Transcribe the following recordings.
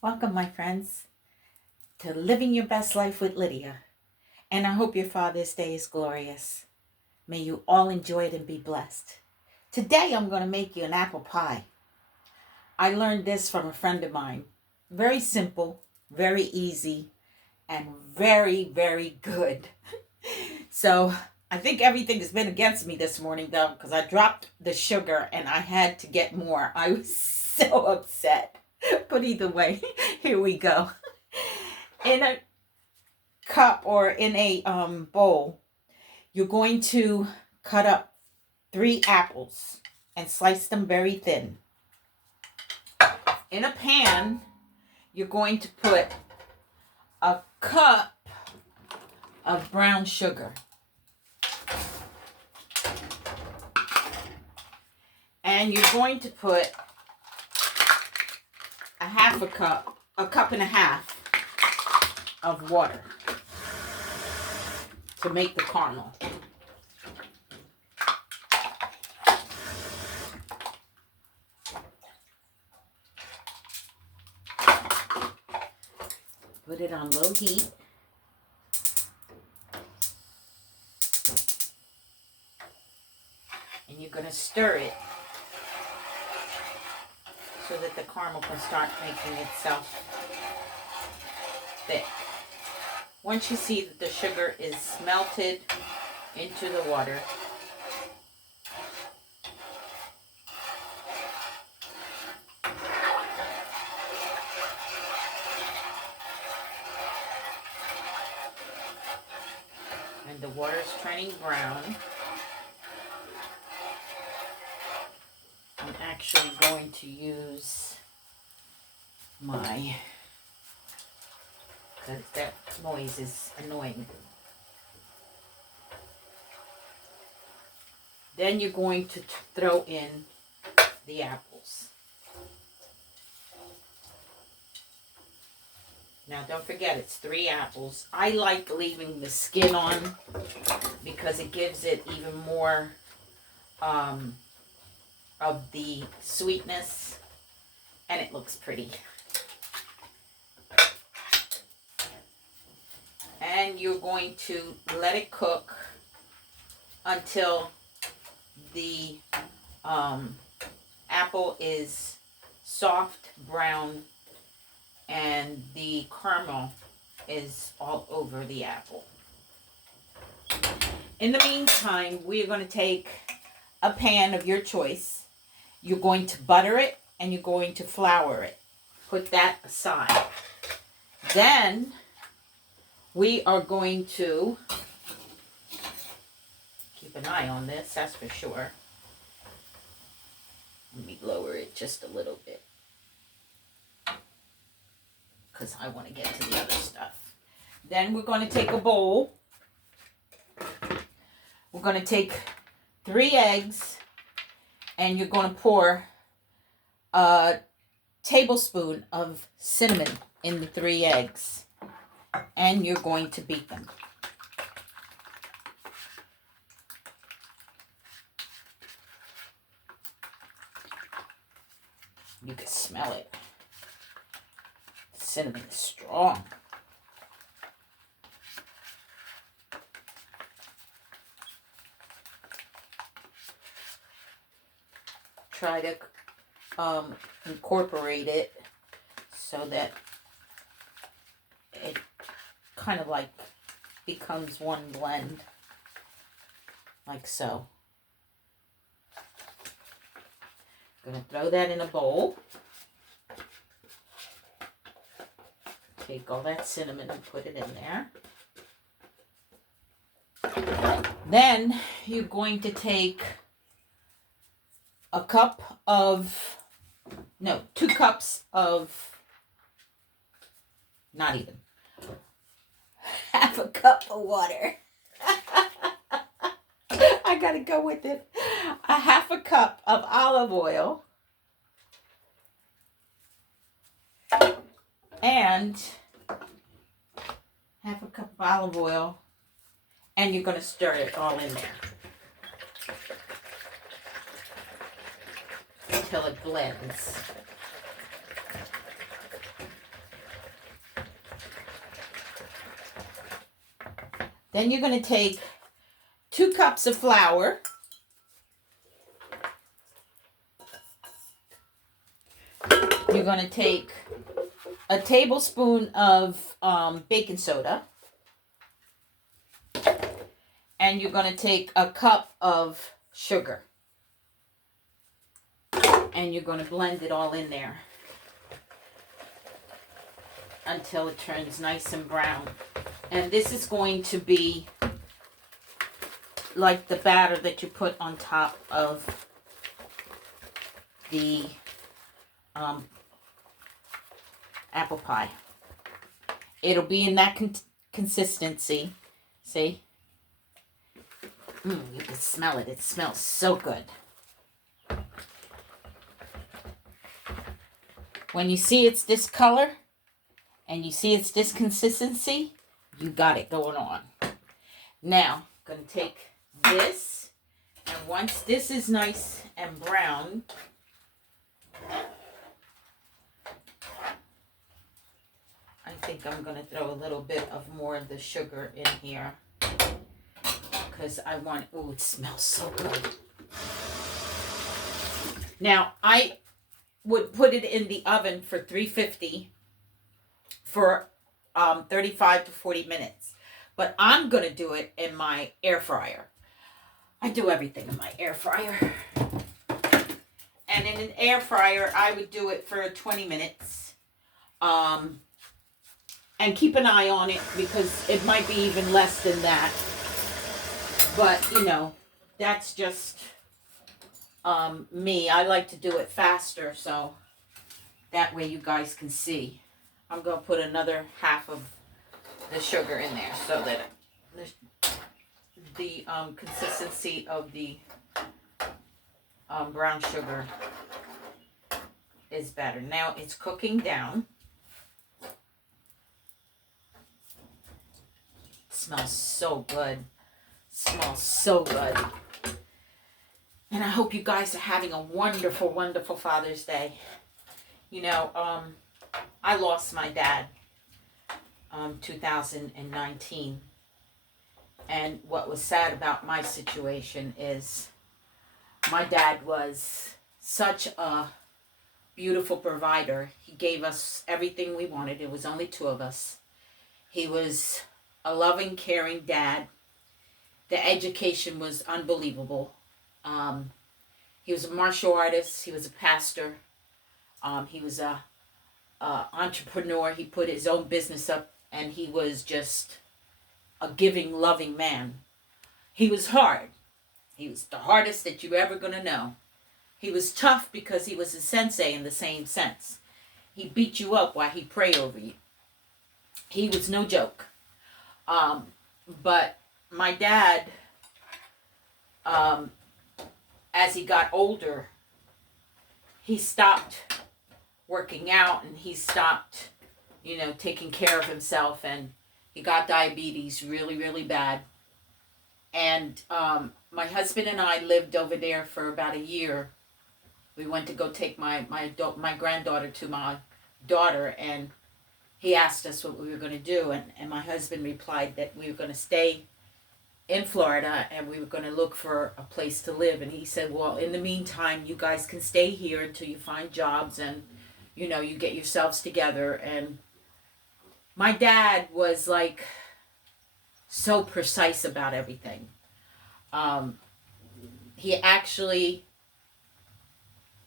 Welcome, my friends, to Living Your Best Life with Lydia. And I hope your Father's Day is glorious. May you all enjoy it and be blessed. Today, I'm going to make you an apple pie. I learned this from a friend of mine. Very simple, very easy, and very, very good. So, I think everything has been against me this morning, though, because I dropped the sugar and I had to get more. I was so upset. But either way, here we go. In a cup or in a bowl, you're going to cut up 3 apples and slice them very thin. In a pan, you're going to put a cup of brown sugar. And you're going to put a cup and a half of water to make the caramel. Put it on low heat. And you're going to stir it so that the caramel can start making itself thick. Once you see that the sugar is melted into the water, and the water is turning brown, I'm actually going to use because that noise is annoying. Then you're going to throw in the apples. Now don't forget, it's 3 apples. I like leaving the skin on because it gives it even more of the sweetness, and it looks pretty. And you're going to let it cook until the apple is soft brown and the caramel is all over the apple. In the meantime, we're going to take a pan of your choice. You're going to butter it and you're going to flour it. Put that aside. Then we are going to keep an eye on this, that's for sure. Let me lower it just a little bit because I want to get to the other stuff. Then we're going to take a bowl. We're going to take 3 eggs and you're going to pour a tablespoon of cinnamon in the 3 eggs. And you're going to beat them. You can smell it. The cinnamon is strong. Try to incorporate it so that it kind of like becomes one blend, like so. Gonna throw that in a bowl. Take all that cinnamon and put it in there. Then you're going to take a cup of, no, 2 cups of, not even, half a cup of water. I gotta go with it. A half a cup of olive oil. And half a cup of olive oil. And you're gonna stir it all in there until it blends. Then you're going to take 2 cups of flour. You're going to take a tablespoon of baking soda. And you're going to take a cup of sugar. And you're going to blend it all in there until it turns nice and brown. And this is going to be like the batter that you put on top of the apple pie. It'll be in that consistency. See? You can smell it. It smells so good. When you see it's this color and you see it's this consistency, you got it going on. Now, I'm going to take this, and once this is nice and brown, I think I'm going to throw a little bit of more of the sugar in here. Because I want, oh, it smells so good. Now, I would put it in the oven for 350 for 35 to 40 minutes. But I'm going to do it in my air fryer. I do everything in my air fryer. And in an air fryer, I would do it for 20 minutes. And keep an eye on it because it might be even less than that. But, you know, that's just me. I like to do it faster, so that way you guys can see. I'm going to put another half of the sugar in there so that the consistency of the brown sugar is better. Now it's cooking down. It smells so good. Smells so good. And I hope you guys are having a wonderful, wonderful Father's Day. You know, I lost my dad 2019. And what was sad about my situation is my dad was such a beautiful provider. He gave us everything we wanted. It was only 2 of us. He was a loving, caring dad. The education was unbelievable. He was a martial artist. He was a pastor. He was a entrepreneur. He put his own business up, and he was just a giving, loving man. He was hard. He was the hardest that you're ever going to know. He was tough because he was a sensei in the same sense. He beat you up while he prayed over you. He was no joke. But my dad, as he got older, he stopped working out and he stopped, you know, taking care of himself, and he got diabetes really, really bad. And my husband and I lived over there for about a year. We went to go take my granddaughter to my daughter, and he asked us what we were going to do, and my husband replied that we were going to stay in Florida and we were going to look for a place to live. And he said, well, in the meantime, you guys can stay here until you find jobs and, you know, you get yourselves together. And my dad was like so precise about everything. He actually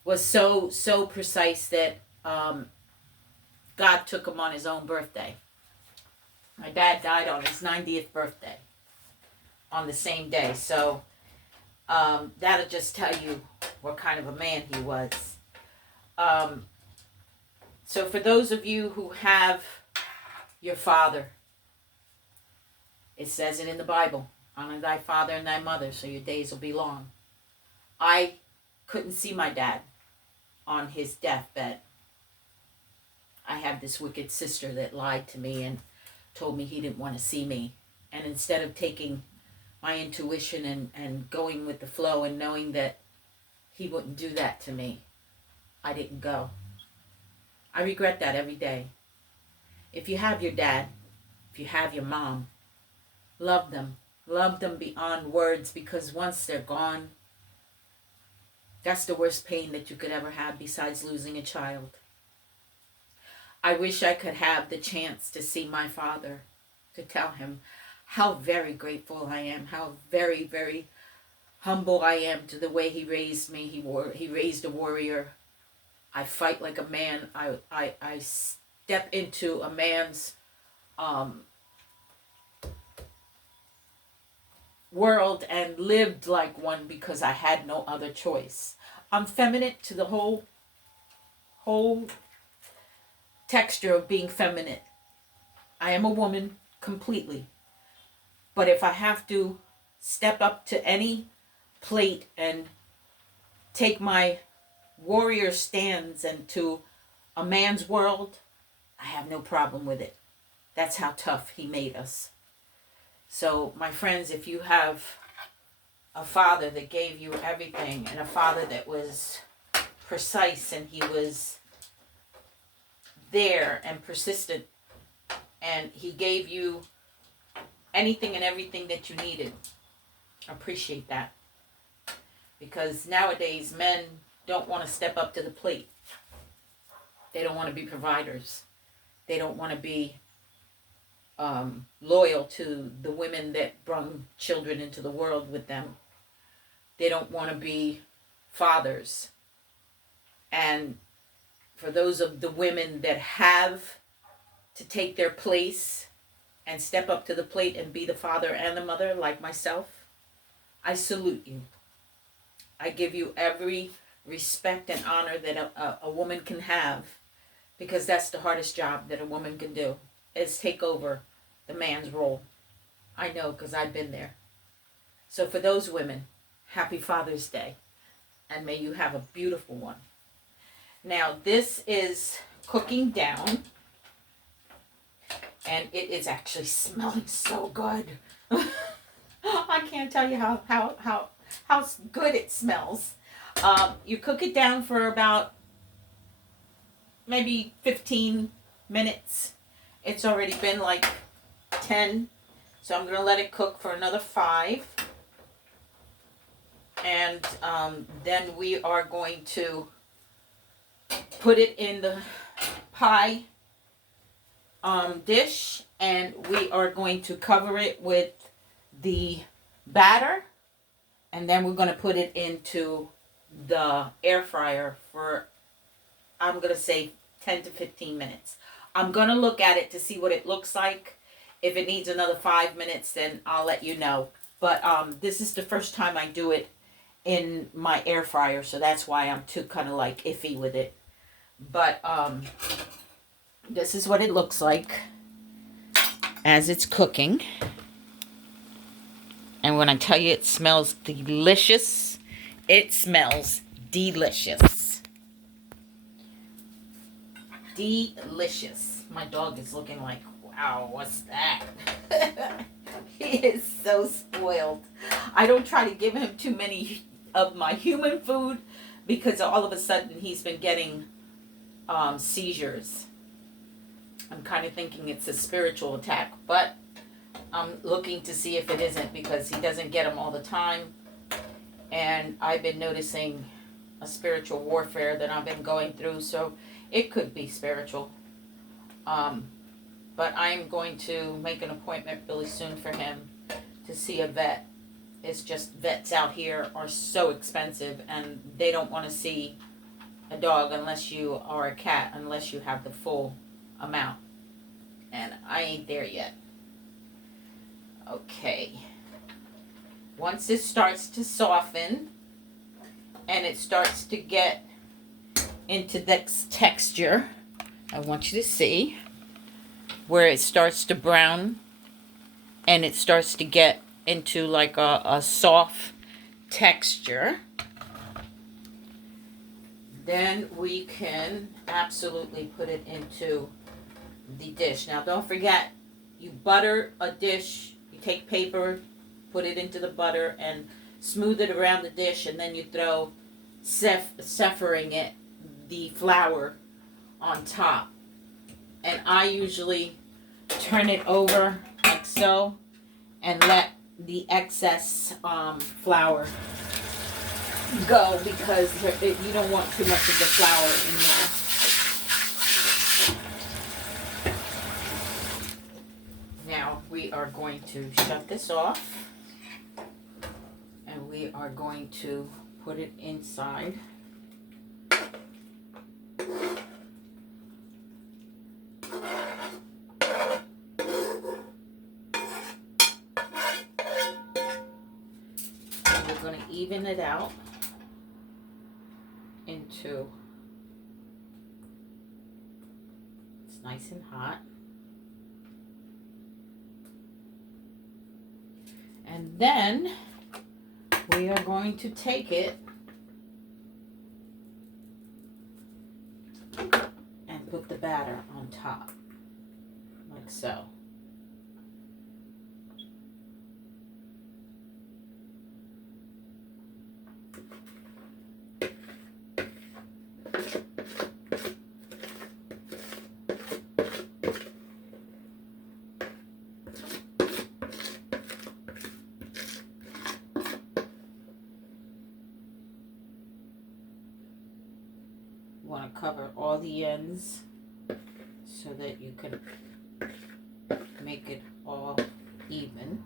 was so precise that God took him on his own birthday. My dad died on his 90th birthday on the same day. So that'll just tell you what kind of a man he was. So for those of you who have your father, it says it in the Bible, honor thy father and thy mother so your days will be long. I couldn't see my dad on his deathbed. I have this wicked sister that lied to me and told me he didn't want to see me. And instead of taking my intuition and going with the flow and knowing that he wouldn't do that to me, I didn't go. I regret that every day. If you have your dad, if you have your mom, Love them. Love them beyond words, because once they're gone, that's the worst pain that you could ever have besides losing a child. I wish I could have the chance to see my father, to tell him how very grateful I am, how very, very humble I am to the way he raised me. He raised a warrior. I fight like a man. I step into a man's world and lived like one because I had no other choice. I'm feminine to the whole texture of being feminine. I am a woman completely. But if I have to step up to any plate and take my warrior stands into a man's world, I have no problem with it. That's how tough he made us. So, my friends, if you have a father that gave you everything, and a father that was precise, and he was there and persistent, and he gave you anything and everything that you needed, appreciate that. Because nowadays men don't want to step up to the plate. They don't want to be providers. They don't want to be loyal to the women that brought children into the world with them. They don't want to be fathers. And for those of the women that have to take their place and step up to the plate and be the father and the mother, like myself, I salute you. I give you every respect and honor that a woman can have, because that's the hardest job that a woman can do, is take over the man's role. I know, because I've been there. So for those women, happy Father's Day, and may you have a beautiful one. Now, this is cooking down, and it is actually smelling so good. I can't tell you how good it smells. You cook it down for about maybe 15 minutes. It's already been like 10, so I'm going to let it cook for another 5. And then we are going to put it in the pie dish, and we are going to cover it with the batter, and then we're going to put it into the air fryer for, I'm going to say, 10 to 15 minutes. I'm going to look at it to see what it looks like. If it needs another 5 minutes, then I'll let you know. But this is the first time I do it in my air fryer, so that's why I'm too kind of like iffy with it. But this is what it looks like as it's cooking. And when I tell you it smells delicious, it smells delicious. Delicious. My dog is looking like, wow, what's that? He is so spoiled. I don't try to give him too many of my human food, because all of a sudden he's been getting seizures. I'm kind of thinking it's a spiritual attack, but I'm looking to see if it isn't, because he doesn't get them all the time. And I've been noticing a spiritual warfare that I've been going through, so it could be spiritual. But I'm going to make an appointment really soon for him to see a vet. It's just vets out here are so expensive, and they don't want to see a dog unless you are a cat, unless you have the full amount. And I ain't there yet. Okay. Once it starts to soften and it starts to get into this texture, I want you to see where it starts to brown and it starts to get into like a soft texture. Then we can absolutely put it into the dish. Now don't forget, you butter a dish, you take paper, put it into the butter and smooth it around the dish, and then you throw separating it, the flour on top. And I usually turn it over like so, and let the excess flour go, because you don't want too much of the flour in there. Now we are going to shut this off, and we are going to put it inside. And we're going to even it out into, it's nice and hot. And then we are going to take it and put the batter on top, like so. Want to cover all the ends so that you can make it all even.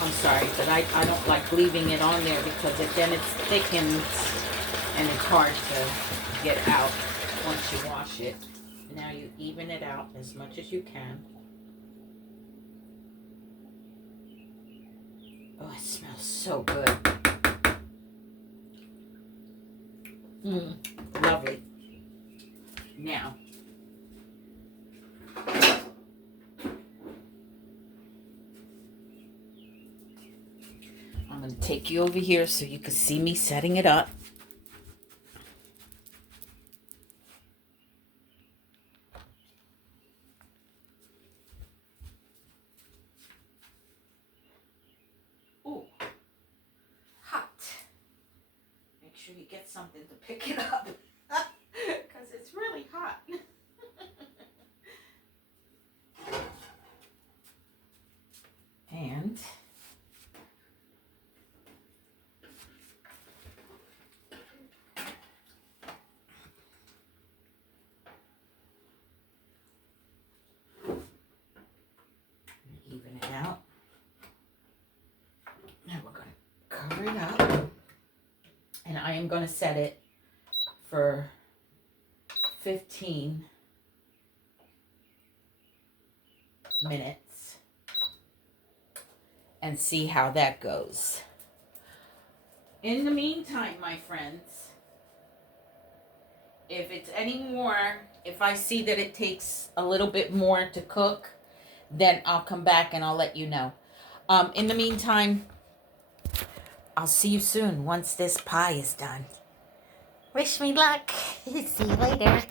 I'm sorry, but I don't like leaving it on there, because then it's thickened and it's hard to get out once you wash it. Now you even it out as much as you can. Oh, it smells so good. Lovely. Now, I'm going to take you over here so you can see me setting it up. Oh, hot. Make sure you get something to pick it up, because it's really hot. And even it out. Now we're going to cover it up, and I am going to set it for 15 minutes and see how that goes. In the meantime, my friends, if it's any more, if I see that it takes a little bit more to cook, then I'll come back and I'll let you know. In the meantime, I'll see you soon once this pie is done. Wish me luck. See you later.